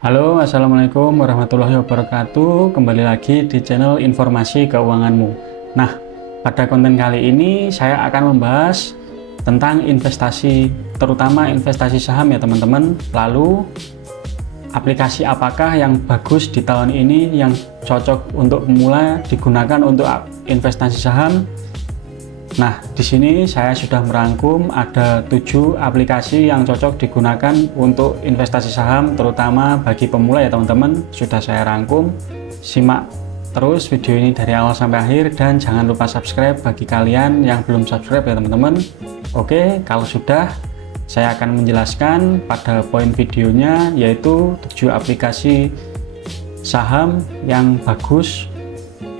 Halo, Assalamualaikum warahmatullahi wabarakatuh. Kembali lagi di channel Informasi Keuanganmu. Nah, pada konten kali ini saya akan membahas tentang investasi, terutama investasi saham ya teman-teman. Lalu, aplikasi apakah yang bagus di tahun ini yang cocok untuk pemula digunakan untuk investasi saham? Nah, di sini saya sudah merangkum ada 7 aplikasi yang cocok digunakan untuk investasi saham, terutama bagi pemula ya teman-teman. Sudah saya rangkum. Simak terus video ini dari awal sampai akhir dan jangan lupa subscribe bagi kalian yang belum subscribe ya teman-teman. Oke, kalau sudah, saya akan menjelaskan pada poin videonya, yaitu 7 aplikasi saham yang bagus,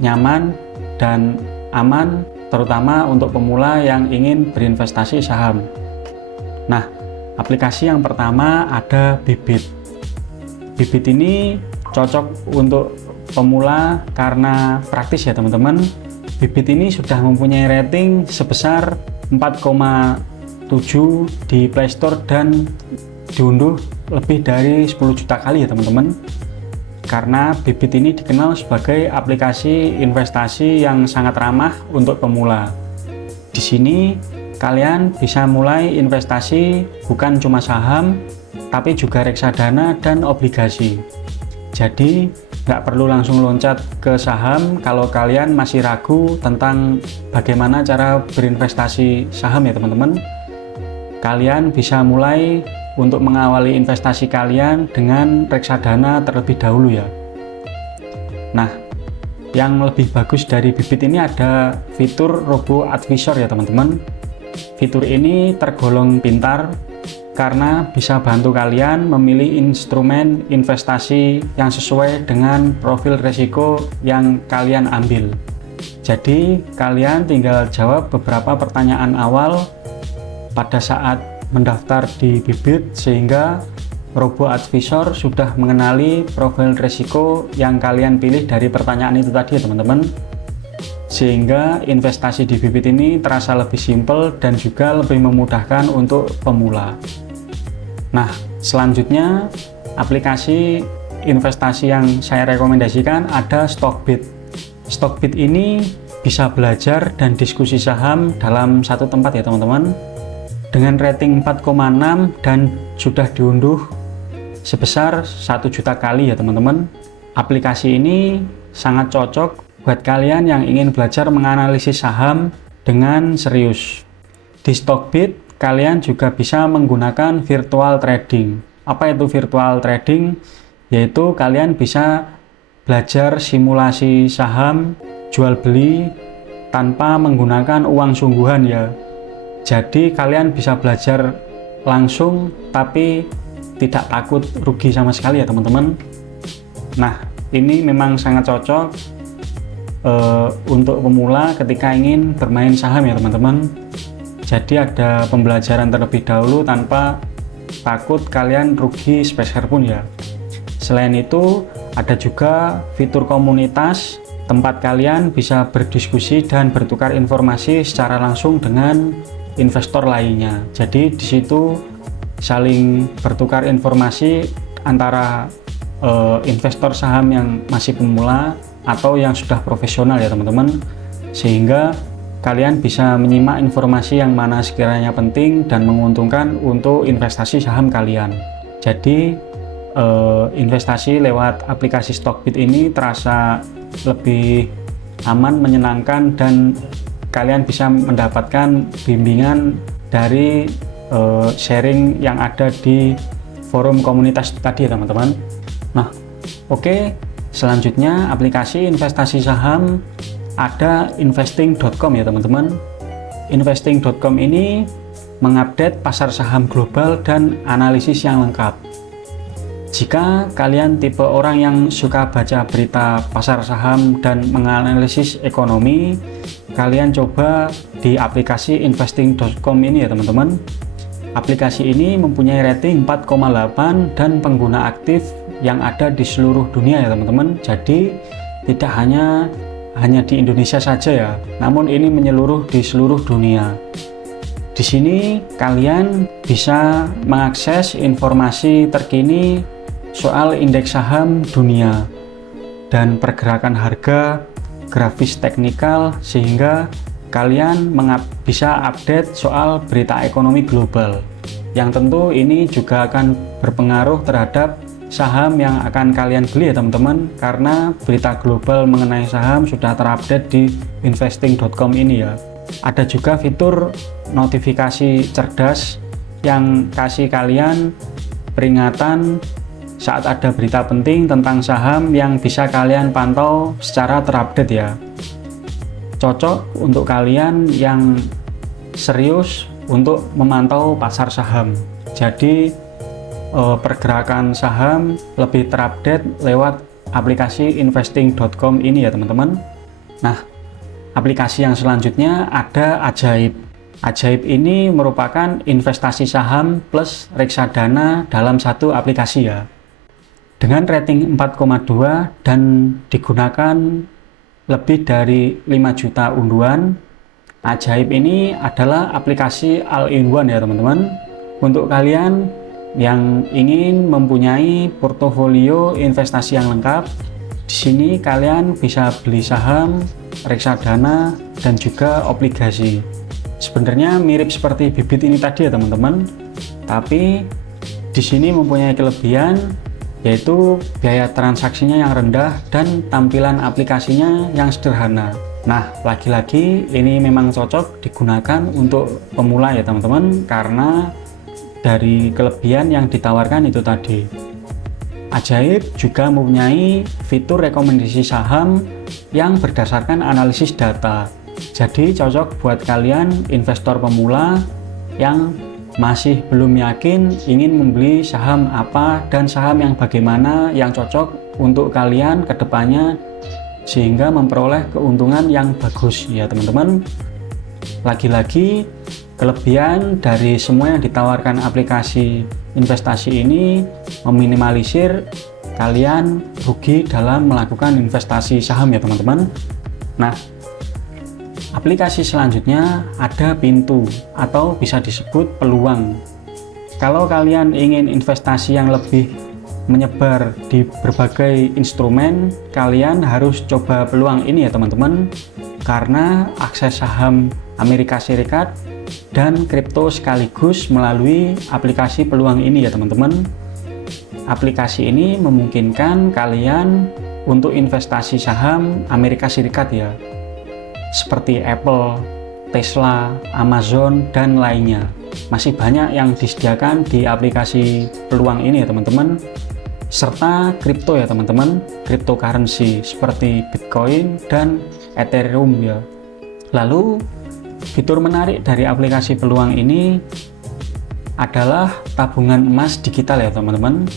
nyaman, dan aman, terutama untuk pemula yang ingin berinvestasi saham. Nah, aplikasi yang pertama ada Bibit. Bibit ini cocok untuk pemula karena praktis ya teman-teman. Bibit ini sudah mempunyai rating sebesar 4,7 di Play Store dan diunduh lebih dari 10 juta kali ya teman-teman. Karena Bibit ini dikenal sebagai aplikasi investasi yang sangat ramah untuk pemula. Di sini kalian bisa mulai investasi bukan cuma saham, tapi juga reksadana dan obligasi. Jadi nggak perlu langsung loncat ke saham kalau kalian masih ragu tentang bagaimana cara berinvestasi saham ya teman-teman. Kalian bisa mulai untuk mengawali investasi kalian dengan reksadana terlebih dahulu ya. Nah, yang lebih bagus dari Bibit ini ada fitur Robo Advisor ya teman-teman. Fitur ini tergolong pintar karena bisa bantu kalian memilih instrumen investasi yang sesuai dengan profil risiko yang kalian ambil. Jadi, kalian tinggal jawab beberapa pertanyaan awal pada saat mendaftar di Bibit, sehingga Robo Advisor sudah mengenali profil risiko yang kalian pilih dari pertanyaan itu tadi ya teman-teman, sehingga investasi di Bibit ini terasa lebih simpel dan juga lebih memudahkan untuk pemula. Nah, selanjutnya aplikasi investasi yang saya rekomendasikan ada Stockbit. Stockbit ini bisa belajar dan diskusi saham dalam satu tempat ya teman-teman. Dengan rating 4,6 dan sudah diunduh sebesar 1 juta kali ya teman-teman. Aplikasi ini sangat cocok buat kalian yang ingin belajar menganalisis saham dengan serius. Di Stockbit kalian juga bisa menggunakan virtual trading. Apa itu virtual trading? Yaitu kalian bisa belajar simulasi saham jual beli tanpa menggunakan uang sungguhan ya. Jadi kalian bisa belajar langsung tapi tidak takut rugi sama sekali ya teman-teman. Nah, ini memang sangat cocok untuk pemula ketika ingin bermain saham ya teman-teman. Jadi ada pembelajaran terlebih dahulu tanpa takut kalian rugi sepeser pun ya. Selain itu ada juga fitur komunitas, tempat kalian bisa berdiskusi dan bertukar informasi secara langsung dengan investor lainnya. Jadi di situ saling bertukar informasi antara investor saham yang masih pemula atau yang sudah profesional ya teman-teman, sehingga kalian bisa menyimak informasi yang mana sekiranya penting dan menguntungkan untuk investasi saham kalian. Jadi investasi lewat aplikasi Stockbit ini terasa lebih aman, menyenangkan, dan kalian bisa mendapatkan bimbingan dari sharing yang ada di forum komunitas tadi ya teman-teman. Nah, oke, selanjutnya aplikasi investasi saham ada investing.com ya teman-teman. Investing.com ini mengupdate pasar saham global dan analisis yang lengkap. Jika kalian tipe orang yang suka baca berita pasar saham dan menganalisis ekonomi, kalian coba di aplikasi investing.com ini ya teman-teman. Aplikasi ini mempunyai rating 4,8 dan pengguna aktif yang ada di seluruh dunia ya teman-teman. Jadi tidak hanya di Indonesia saja ya, namun ini menyeluruh di seluruh dunia. Di sini kalian bisa mengakses informasi terkini soal indeks saham dunia dan pergerakan harga, grafis teknikal, sehingga kalian bisa update soal berita ekonomi global. Yang tentu ini juga akan berpengaruh terhadap saham yang akan kalian beli ya teman-teman, karena berita global mengenai saham sudah terupdate di investing.com ini ya. Ada juga fitur notifikasi cerdas yang kasih kalian peringatan saat ada berita penting tentang saham yang bisa kalian pantau secara terupdate ya. Cocok untuk kalian yang serius untuk memantau pasar saham. Jadi pergerakan saham lebih terupdate lewat aplikasi investing.com ini ya teman-teman. Nah, aplikasi yang selanjutnya ada Ajaib. Ajaib ini merupakan investasi saham plus reksadana dalam satu aplikasi ya. Dengan rating 4,2 dan digunakan lebih dari 5 juta unduhan, Ajaib ini adalah aplikasi all-in-one ya teman-teman. Untuk kalian yang ingin mempunyai portofolio investasi yang lengkap, di sini kalian bisa beli saham, reksadana, dan juga obligasi. Sebenarnya mirip seperti Bibit ini tadi ya teman-teman, tapi di sini mempunyai kelebihan yaitu biaya transaksinya yang rendah dan tampilan aplikasinya yang sederhana. Nah, lagi-lagi ini memang cocok digunakan untuk pemula ya teman-teman, karena dari kelebihan yang ditawarkan itu tadi. Ajaib juga mempunyai fitur rekomendasi saham yang berdasarkan analisis data. Jadi cocok buat kalian investor pemula yang masih belum yakin ingin membeli saham apa dan saham yang bagaimana yang cocok untuk kalian ke depannya, sehingga memperoleh keuntungan yang bagus ya teman-teman. Lagi-lagi kelebihan dari semua yang ditawarkan aplikasi investasi ini meminimalisir kalian rugi dalam melakukan investasi saham ya teman-teman. Nah, aplikasi selanjutnya ada Pintu atau bisa disebut peluang. Kalau kalian ingin investasi yang lebih menyebar di berbagai instrumen, kalian harus coba peluang ini ya teman-teman, karena akses saham Amerika Serikat dan kripto sekaligus melalui aplikasi peluang ini ya teman-teman. Aplikasi ini memungkinkan kalian untuk investasi saham Amerika Serikat ya, seperti Apple, Tesla, Amazon, dan lainnya. Masih banyak yang disediakan di aplikasi peluang ini ya teman-teman, serta kripto ya teman-teman, cryptocurrency seperti Bitcoin dan Ethereum ya. Lalu fitur menarik dari aplikasi peluang ini adalah tabungan emas digital ya teman-teman.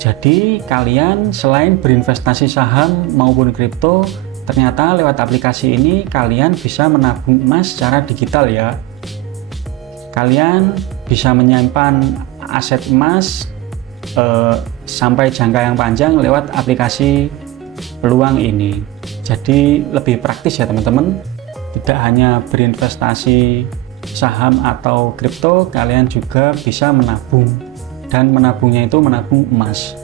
Jadi kalian selain berinvestasi saham maupun kripto, ternyata lewat aplikasi ini kalian bisa menabung emas secara digital ya. Kalian bisa menyimpan aset emas sampai jangka yang panjang lewat aplikasi peluang ini. Jadi lebih praktis ya teman-teman. Tidak hanya berinvestasi saham atau kripto, kalian juga bisa menabung, dan menabungnya itu menabung emas.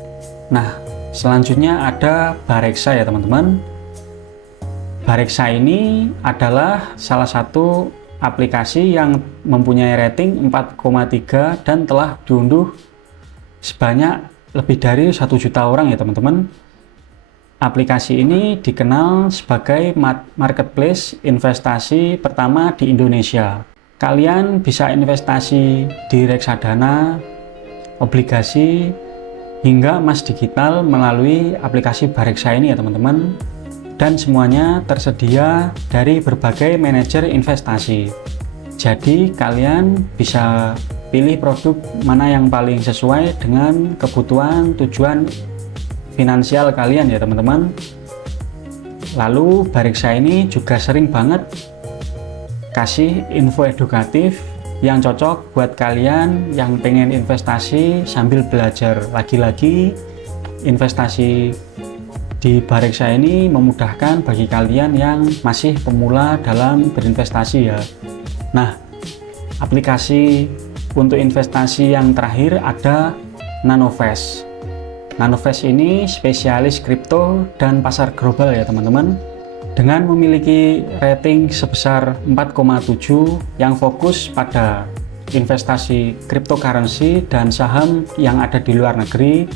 Nah, selanjutnya ada Bareksa ya teman-teman. Bareksa ini adalah salah satu aplikasi yang mempunyai rating 4,3 dan telah diunduh sebanyak lebih dari 1 juta orang ya teman-teman. Aplikasi ini dikenal sebagai marketplace investasi pertama di Indonesia. Kalian bisa investasi di reksadana, obligasi, hingga emas digital melalui aplikasi Bareksa ini ya teman-teman. Dan semuanya tersedia dari berbagai manajer investasi. Jadi kalian bisa pilih produk mana yang paling sesuai dengan kebutuhan tujuan finansial kalian ya teman-teman. Lalu Bareksa ini juga sering banget kasih info edukatif yang cocok buat kalian yang pengen investasi sambil belajar. Lagi-lagi investasi di Bareksa ini memudahkan bagi kalian yang masih pemula dalam berinvestasi ya. Nah, aplikasi untuk investasi yang terakhir ada Nanovest. Nanovest ini spesialis kripto dan pasar global ya teman-teman, dengan memiliki rating sebesar 4,7 yang fokus pada investasi cryptocurrency dan saham yang ada di luar negeri.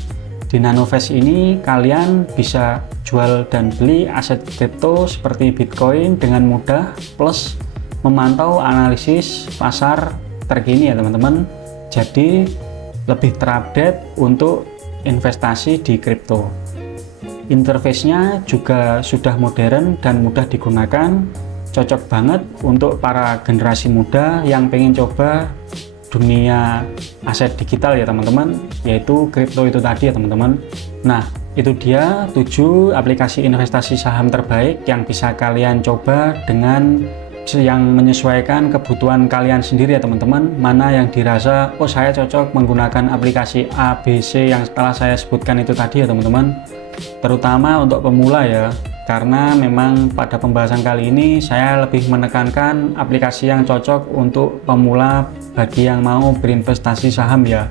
Di Nanovest ini kalian bisa jual dan beli aset kripto seperti Bitcoin dengan mudah, plus memantau analisis pasar terkini ya teman-teman. Jadi lebih terupdate untuk investasi di kripto. Interface-nya juga sudah modern dan mudah digunakan, cocok banget untuk para generasi muda yang pengen coba dunia aset digital ya teman-teman, yaitu kripto itu tadi ya teman-teman. Nah, itu dia 7 aplikasi investasi saham terbaik yang bisa kalian coba dengan yang menyesuaikan kebutuhan kalian sendiri ya teman-teman. Mana yang dirasa, oh saya cocok menggunakan aplikasi A, B, C yang setelah saya sebutkan itu tadi ya teman-teman. Terutama untuk pemula ya, karena memang pada pembahasan kali ini saya lebih menekankan aplikasi yang cocok untuk pemula bagi yang mau berinvestasi saham ya.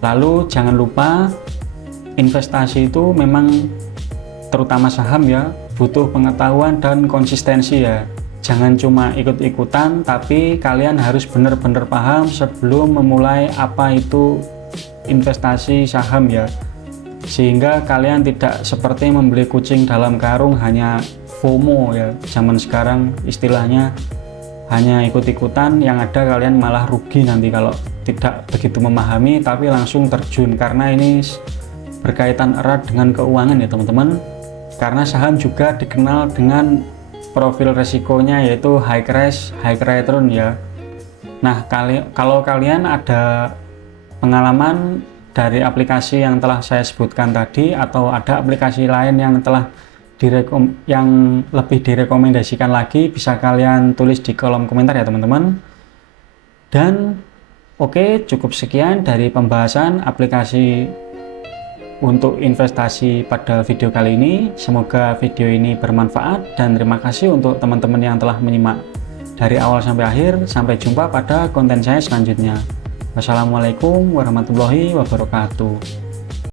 Lalu jangan lupa, investasi itu memang terutama saham ya, butuh pengetahuan dan konsistensi ya. Jangan cuma ikut-ikutan, tapi kalian harus benar-benar paham sebelum memulai apa itu investasi saham ya. Sehingga kalian tidak seperti membeli kucing dalam karung, hanya FOMO ya. Zaman sekarang istilahnya hanya ikut-ikutan, yang ada kalian malah rugi nanti kalau tidak begitu memahami tapi langsung terjun, karena ini berkaitan erat dengan keuangan ya teman-teman. Karena saham juga dikenal dengan profil resikonya yaitu high crash, high return ya. Nah, kalau kalian ada pengalaman dari aplikasi yang telah saya sebutkan tadi, atau ada aplikasi lain yang telah yang lebih direkomendasikan lagi, bisa kalian tulis di kolom komentar ya teman-teman. Dan oke, cukup sekian dari pembahasan aplikasi untuk investasi pada video kali ini. Semoga video ini bermanfaat, dan terima kasih untuk teman-teman yang telah menyimak dari awal sampai akhir. Sampai jumpa pada konten saya selanjutnya. Wassalamualaikum warahmatullahi wabarakatuh.